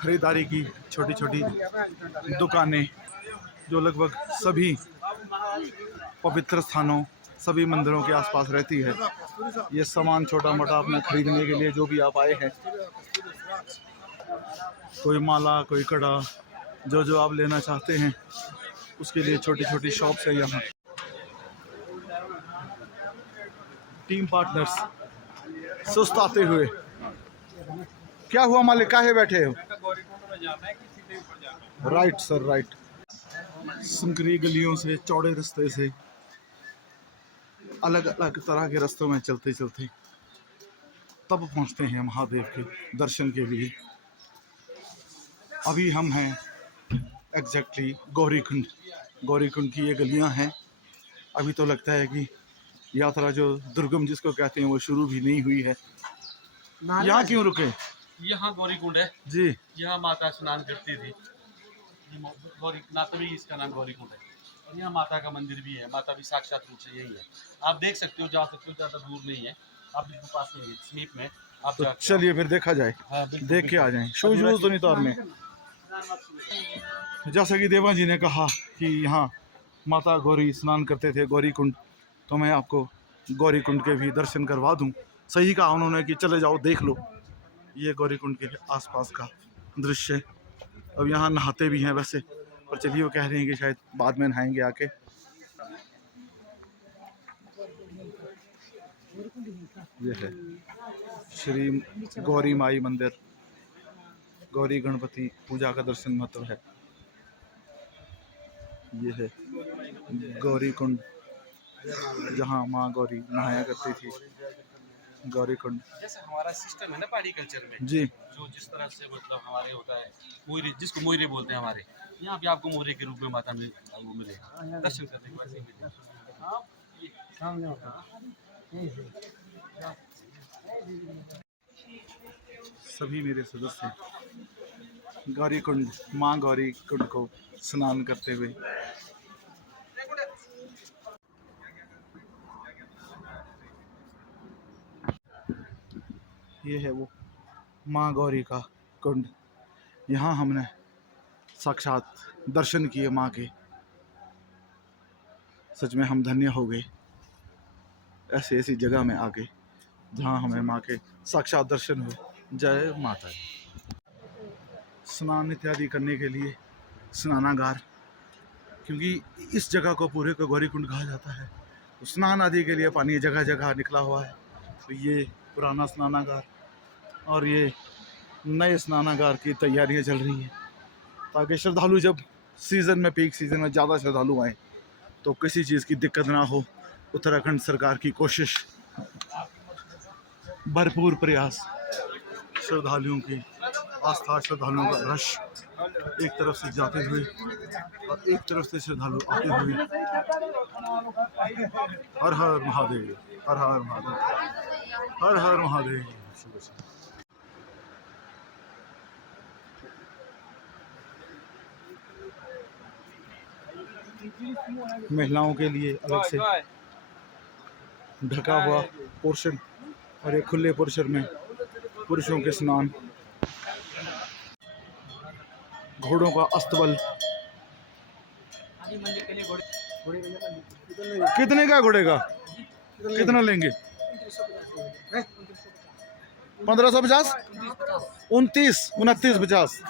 खरीदारी की छोटी छोटी दुकानें जो लगभग सभी पवित्र स्थानों, सभी मंदिरों के आसपास रहती है। ये सामान छोटा मोटा अपना खरीदने के लिए जो भी आप आए हैं, कोई माला, कोई कड़ा, जो आप लेना चाहते हैं उसके लिए छोटी छोटी शॉप्स है यहाँ। टीम पार्टनर्स सुस्त आते हुए। क्या हुआ मालिक, काहे बैठे हो? Right sir, right. संकरी गलियों से, चौड़े रास्ते से, अलग अलग तरह के रास्तों में चलते चलते तब पहुंचते हैं महादेव के दर्शन के लिए। अभी हम हैं एग्जैक्टली गौरीकुंड की ये गलियां हैं। अभी तो लगता है कि यात्रा जो दुर्गम जिसको कहते हैं वो शुरू भी नहीं हुई है। यहाँ क्यों रुके? यहाँ गौरीकुंड है जी, यहाँ माता स्नान करती थी। गौरी नाथ भी इसका नाम गौरीकुंड है। और यहाँ माता का मंदिर भी है, माता भी साक्षात रूप से यही है। आप देख सकते हो, जा सकते हो, ज़्यादा दूर नहीं है, आप बिल्कुल पास में समीप में आप तो चलिए फिर देखा जाए। हाँ, देख के आ जाएं। शूज वूज तो नहीं उतारने। जैसा कि देवा जी ने कहा कि यहाँ माता गौरी स्नान करते थे गौरीकुंड, तो मैं आपको गौरीकुंड के भी दर्शन करवा दूं। सही कहा उन्होंने कि चले जाओ देख लो। ये गौरीकुंड के आसपास का दृश्य। अब यहाँ नहाते भी हैं वैसे, पर चलिए वो कह रहे हैं कि शायद बाद में नहाएंगे आके। ये है श्री गौरी माई मंदिर, गौरी गणपति पूजा का दर्शन महत्व है। ये है गौरी कुंड, जहाँ माँ गौरी नहाया करती थी। गौरी कुंड जैसे हमारा सिस्टम है ना पहाड़ी कल्चर में जी, जो जिस तरह से मतलब हमारे होता है मोहरे, जिसको मोहरे बोलते हैं हमारे यहाँ भी, आपको मोहरे के रूप में माता में वो मिलेगा दर्शन करने के बाद। सभी मेरे सदस्य गौरी कुंड, माँ गौरी कुंड को स्नान करते हुए। ये है वो माँ गौरी का कुंड। यहाँ हमने साक्षात दर्शन किए माँ के। सच में हम धन्य हो गए ऐसी ऐसी जगह में आके जहाँ हमें माँ के साक्षात दर्शन हुए। जय माता दी। स्नान इत्यादि करने के लिए स्नानागार, क्योंकि इस जगह को पूरे को गौरी कुंड कहा जाता है, तो स्नान आदि के लिए पानी जगह जगह निकला हुआ है। तो ये पुराना स्नानागार और ये नए स्नानागार की तैयारियां चल रही हैं, ताकि श्रद्धालु जब सीज़न में, पीक सीज़न में ज़्यादा श्रद्धालु आए तो किसी चीज़ की दिक्कत ना हो। उत्तराखंड सरकार की कोशिश, भरपूर प्रयास, श्रद्धालुओं की आस्था, श्रद्धालुओं का रश एक तरफ से जाते हुए और एक तरफ से श्रद्धालु आते हुए। हर हर महादेव, हर हर महादेव, हर हर महादेव। महिलाओं के लिए अलग से ढका हुआ पोर्शन और एक खुले पोर्शन में पुरुषों के स्नान। घोड़ों का अस्तबल। कितने का घोड़े का? कितना लेंगे? 1550, 29, 29, 50।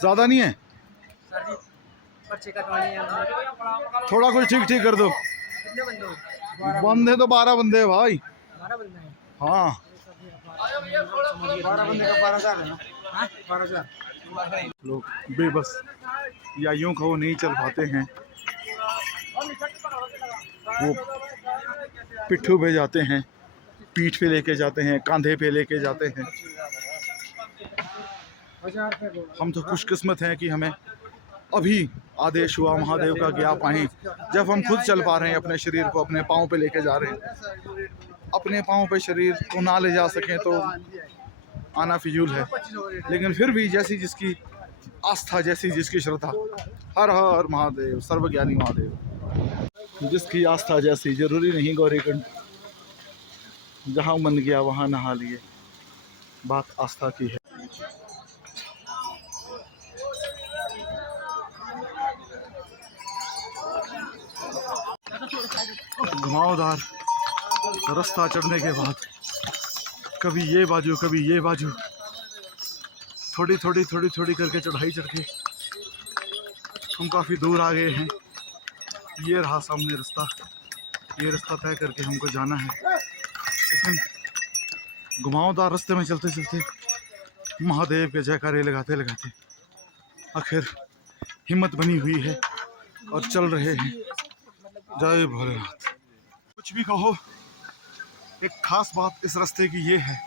ज्यादा नहीं है? थोड़ा कुछ ठीक ठीक कर दो। बंदे तो 12 बंदे हैं भाई। 12 बंदे हैं? हाँ, 12 बंदे का 12,000 है ना? 12,000 लोग बेबस या यूं कहो नहीं चल पाते हैं, वो पिट्ठू पे जाते हैं, पीठ पे लेके जाते हैं, कंधे पे लेके जाते हैं। हम तो खुशकिस्मत हैं कि हमें अभी आदेश हुआ महादेव का कि आप आएं। जब हम खुद चल पा रहे हैं, अपने शरीर को अपने पाँव पे लेके जा रहे हैं। अपने पाँव पे शरीर को ना ले जा सकें तो आना फिजूल है, लेकिन फिर भी जैसी जिसकी आस्था, जैसी जिसकी श्रद्धा। हर हर महादेव, सर्वज्ञानी महादेव। जिसकी आस्था जैसी, जरूरी नहीं गौरीकुंड जहाँ मन गया वहाँ नहा लिए। बात आस्था की है। घुमावदार रास्ता चढ़ने के बाद कभी ये बाजू कभी ये बाजू, थोड़ी थोड़ी करके चढ़ाई चढ़ के हम काफ़ी दूर आ गए हैं। ये रहा सामने रास्ता, ये रास्ता तय करके हमको जाना है। लेकिन घुमावदार रास्ते में चलते चलते महादेव के जयकारे लगाते लगाते आखिर हिम्मत बनी हुई है और चल रहे हैं। जय भोलेनाथ। कुछ भी कहो, एक खास बात इस रास्ते की ये है,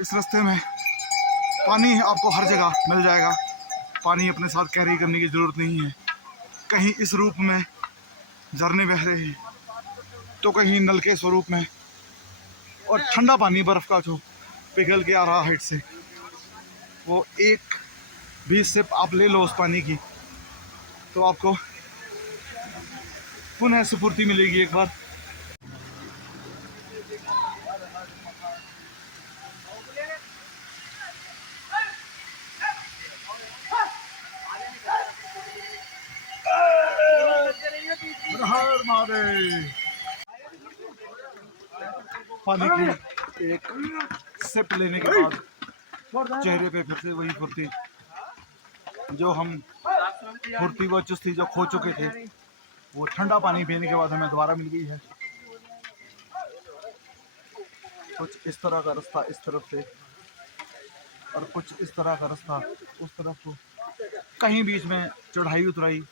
इस रास्ते में पानी आपको हर जगह मिल जाएगा। पानी अपने साथ कैरी करने की ज़रूरत नहीं है। कहीं इस रूप में झरने बह रहे हैं तो कहीं नल के स्वरूप में, और ठंडा पानी बर्फ़ का जो पिघल के आ रहा हाइट से, वो एक भी सिप आप ले लो उस पानी की तो आपको पुनः स्फूर्ति मिलेगी एक बार। हर महादेव। पानी की एक सिप लेने के बाद चेहरे पे फिर से वही फुर्ती, जो हम फुर्ती व चुस्ती जो खो चुके थे, वो ठंडा पानी पीने के बाद हमें दोबारा मिल गई है। कुछ इस तरह का रास्ता इस तरफ से और कुछ इस तरह का रास्ता उस तरफ को, कहीं बीच में चढ़ाई उतराई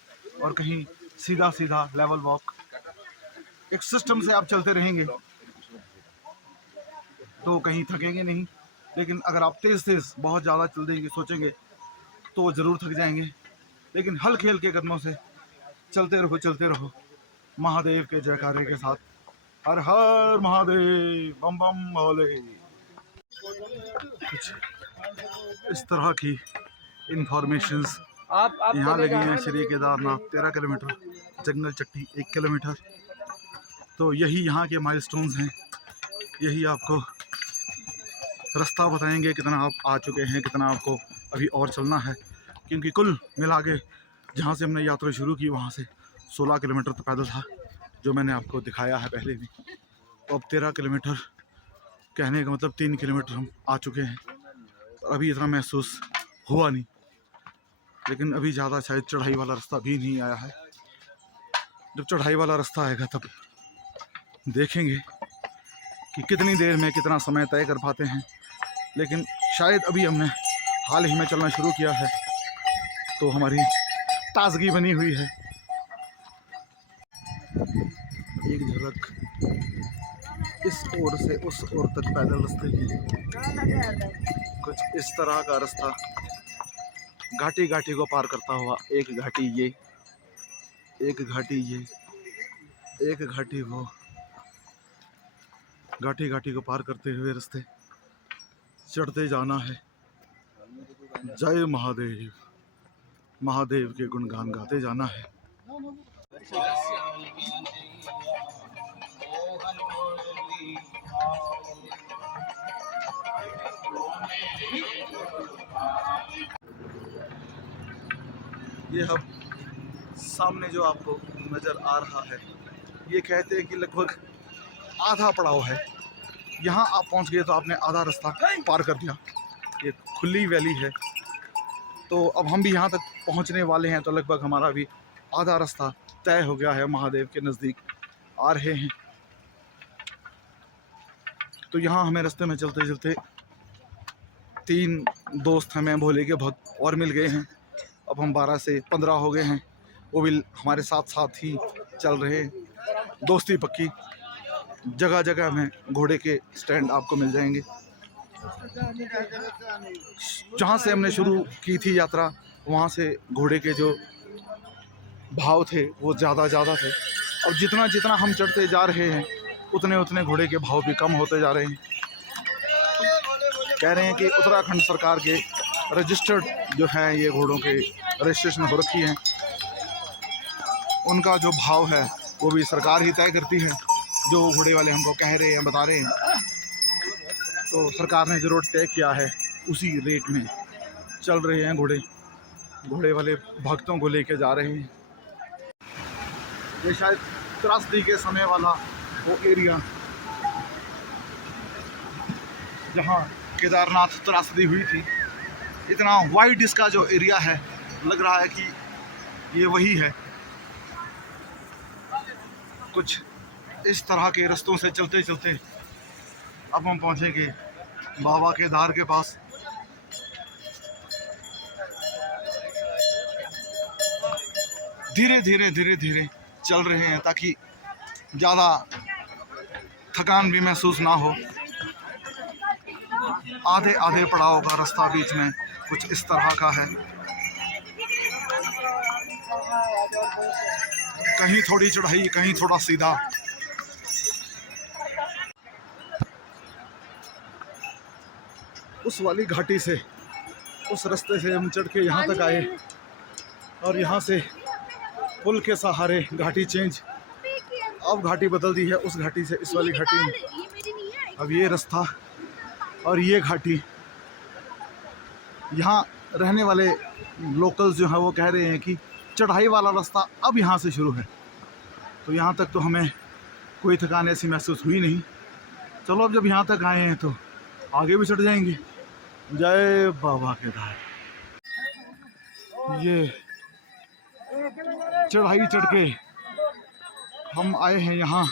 और कहीं सीधा सीधा लेवल वॉक। एक सिस्टम से आप चलते रहेंगे तो कहीं थकेंगे नहीं, लेकिन अगर आप तेज़ तेज़ बहुत ज़्यादा चल देंगे सोचेंगे तो ज़रूर थक जाएंगे। लेकिन हल खेल के कदमों से चलते रहो महादेव के जयकारे के साथ। हर हर महादेव, बम बम भोले। कुछ इस तरह की इंफॉर्मेशंस यहाँ लगी हैं। श्री केदारनाथ 13 किलोमीटर, जंगल चट्टी 1 किलोमीटर। तो यही यहाँ के माइलस्टोन्स हैं, यही आपको रास्ता बताएंगे कितना आप आ चुके हैं, कितना आपको अभी और चलना है। क्योंकि कुल मिला के जहाँ से हमने यात्रा शुरू की वहाँ से 16 किलोमीटर तो पैदल था, जो मैंने आपको दिखाया है पहले भी। अब 13 किलोमीटर कहने का मतलब 3 किलोमीटर हम आ चुके हैं। अभी इतना महसूस हुआ नहीं, लेकिन अभी ज़्यादा शायद चढ़ाई वाला रास्ता भी नहीं आया है। जब चढ़ाई वाला रास्ता आएगा तब देखेंगे कि कितनी देर में कितना समय तय कर पाते हैं। लेकिन शायद अभी हमने हाल ही में चलना शुरू किया है तो हमारी ताजगी बनी हुई है। एक झलक इस ओर से उस ओर तक पैदल रास्ते की। कुछ इस तरह का रास्ता घाटी घाटी को पार करता हुआ, एक घाटी ये, एक घाटी ये, एक घाटी वो, घाटी घाटी को पार करते हुए रास्ते चढ़ते जाना है। जय महादेव, महादेव के गुणगान गाते जाना है। ये अब सामने जो आपको नज़र आ रहा है, ये कहते हैं कि लगभग आधा पड़ाव है। यहाँ आप पहुँच गए तो आपने आधा रास्ता पार कर दिया। ये खुली वैली है, तो अब हम भी यहाँ तक पहुँचने वाले हैं। तो लगभग हमारा भी आधा रास्ता तय हो गया है, महादेव के नज़दीक आ रहे हैं। तो यहाँ हमें रास्ते में चलते चलते 3 दोस्त हमें भोले के भक्त और मिल गए हैं। अब हम 12 से 15 हो गए हैं, वो भी हमारे साथ साथ ही चल रहे हैं। दोस्ती पक्की। जगह जगह में घोड़े के स्टैंड आपको मिल जाएंगे। जहाँ से हमने शुरू की थी यात्रा, वहाँ से घोड़े के जो भाव थे वो ज़्यादा थे। अब जितना जितना हम चढ़ते जा रहे हैं उतने उतने घोड़े के भाव भी कम होते जा रहे हैं। कह रहे हैं कि उत्तराखंड सरकार के रजिस्टर्ड जो है ये घोड़ों के रजिस्ट्रेशन हो रखी हैं, उनका जो भाव है वो भी सरकार ही तय करती है। जो घोड़े वाले हमको कह रहे हैं, बता रहे हैं तो सरकार ने जो रोड तय किया है उसी रेट में चल रहे हैं घोड़े। घोड़े वाले भक्तों को लेके जा रहे हैं। ये शायद त्रासदी के समय वाला वो एरिया जहाँ केदारनाथ त्रासदी हुई थी, इतना वाइड इसका जो एरिया है, लग रहा है कि ये वही है। कुछ इस तरह के रास्तों से चलते चलते अब हम पहुंचेंगे बाबा केदार के पास। धीरे धीरे धीरे धीरे चल रहे हैं ताकि ज़्यादा थकान भी महसूस ना हो। आधे आधे पड़ाव का रास्ता बीच में कुछ इस तरह का है, कहीं थोड़ी चढ़ाई कहीं थोड़ा सीधा। उस वाली घाटी से, उस रास्ते से हम चढ़ के यहाँ तक आए और यहाँ से पुल के सहारे घाटी चेंज, अब घाटी बदल दी है उस घाटी से इस वाली घाटी में। अब ये रास्ता और ये घाटी, यहाँ रहने वाले लोकल्स जो हैं वो कह रहे हैं कि चढ़ाई वाला रास्ता अब यहाँ से शुरू है। तो यहाँ तक तो हमें कोई थकान ऐसी महसूस हुई नहीं। चलो अब जब यहाँ तक आए हैं तो आगे भी चढ़ जाएंगे। जय बाबा केदार। ये चढ़ाई चढ़ के हम आए हैं यहाँ,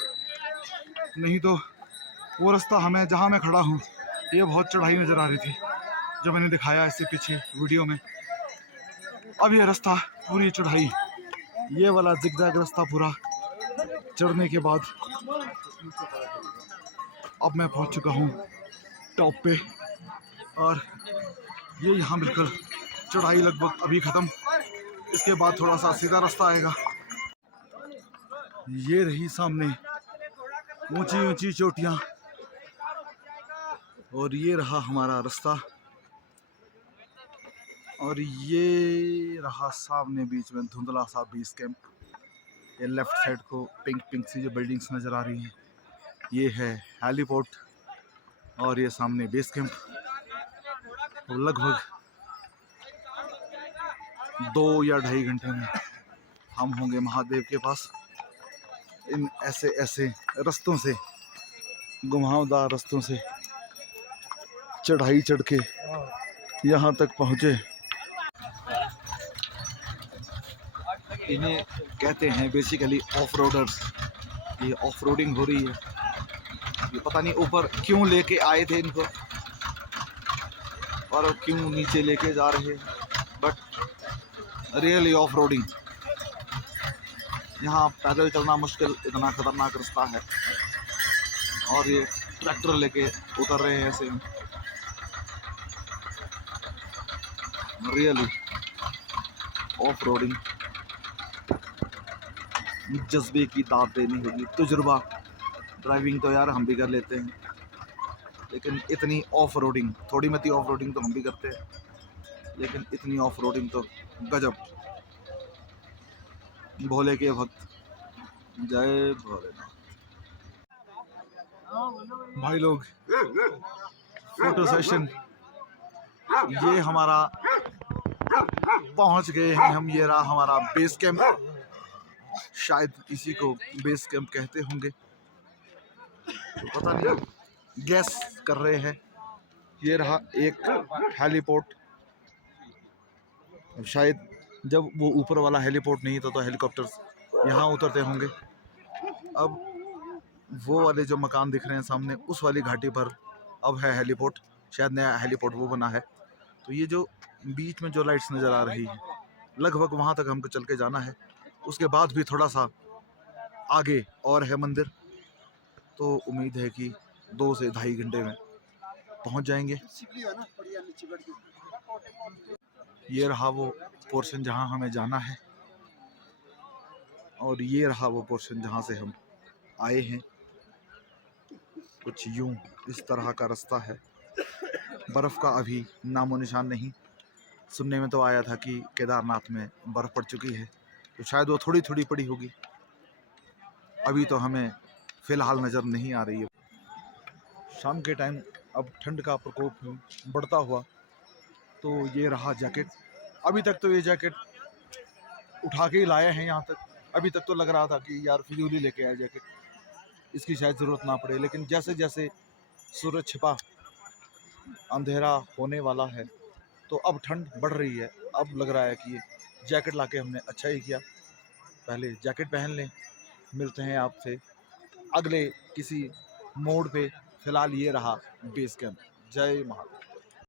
नहीं तो वो रास्ता हमें जहाँ मैं खड़ा हूँ ये बहुत चढ़ाई नज़र आ रही थी जो मैंने दिखाया इससे पीछे वीडियो में। अब ये रास्ता पूरी चढ़ाई, ये वाला जिगजैग रास्ता पूरा चढ़ने के बाद अब मैं पहुँच चुका हूँ टॉप पे। और ये यहाँ बिल्कुल चढ़ाई लगभग अभी ख़त्म, इसके बाद थोड़ा सा सीधा रास्ता आएगा। ये रही सामने ऊंची ऊंची चोटियाँ और ये रहा हमारा रास्ता। और ये रहा सामने बीच में धुंधला सा बेस कैंप। ये लेफ्ट साइड को पिंक पिंक सी जो बिल्डिंग्स नज़र आ रही हैं ये है हेलीपोर्ट, और ये सामने बेस कैंप। तो लगभग 2 या 2.5 घंटे में हम होंगे महादेव के पास। इन ऐसे ऐसे रास्तों से, घुमावदार रास्तों से चढ़ाई चढ़ के यहाँ तक पहुँचे। इन्हें कहते हैं बेसिकली ऑफ रोडर्स। ये ऑफ रोडिंग हो रही है। ये पता नहीं ऊपर क्यों लेके आए थे इनको और क्यों नीचे लेके जा रहे हैं, बट रियली ऑफ रोडिंग। यहाँ पैदल चलना मुश्किल, इतना खतरनाक रास्ता है। और ये ट्रैक्टर लेके उतर रहे हैं ऐसे, रियली ऑफ रोडिंग। जज्बे की दाद देनी होगी, तजुर्बा। ड्राइविंग तो यार हम भी कर लेते हैं, लेकिन इतनी ऑफ रोडिंग, थोड़ी मती ऑफ रोडिंग तो हम भी करते हैं, लेकिन इतनी ऑफ रोडिंग तो गजब। भोले के भक्त, जय भोलेनाथ। भाई लोग, फोटो सेशन ये हमारा पहुंच गए हैं हम। ये रहा हमारा बेस कैंप, शायद इसी को बेस कैंप कहते होंगे, तो पता नहीं, गैस कर रहे हैं। ये रहा एक हेलीपोर्ट, शायद जब वो ऊपर वाला हेलीपोर्ट नहीं था तो हेलीकॉप्टर्स यहाँ उतरते होंगे। अब वो वाले जो मकान दिख रहे हैं सामने, उस वाली घाटी पर अब है हेलीपोर्ट, शायद नया हेलीपोर्ट वो बना है। तो ये जो बीच में जो लाइट्स नज़र आ रही है, लगभग वहाँ तक हमको चल के जाना है। उसके बाद भी थोड़ा सा आगे और है मंदिर, तो उम्मीद है कि 2 से 2.5 घंटे में पहुँच जाएंगे। ये रहा वो पोर्शन जहाँ हमें जाना है, और ये रहा वो पोर्शन जहाँ से हम आए हैं। कुछ यूं इस तरह का रास्ता है। बर्फ़ का अभी नामो निशान नहीं। सुनने में तो आया था कि केदारनाथ में बर्फ़ पड़ चुकी है, तो शायद वो थोड़ी थोड़ी पड़ी होगी। अभी तो हमें फ़िलहाल नज़र नहीं आ रही है। शाम के टाइम अब ठंड का प्रकोप बढ़ता हुआ, तो ये रहा जैकेट। अभी तक तो ये जैकेट उठा के ही लाए हैं यहाँ तक। अभी तक तो लग रहा था कि यार फिजूल ही लेके आए जैकेट, इसकी शायद ज़रूरत ना पड़े, लेकिन जैसे जैसे सूरज छिपा, अंधेरा होने वाला है, तो अब ठंड बढ़ रही है। अब लग रहा है कि ये जैकेट लाके हमने अच्छा ही किया, पहले जैकेट पहन लें। मिलते हैं आपसे अगले किसी मोड़ पे। फिलहाल ये रहा बेस कैंप। जय महाकाल।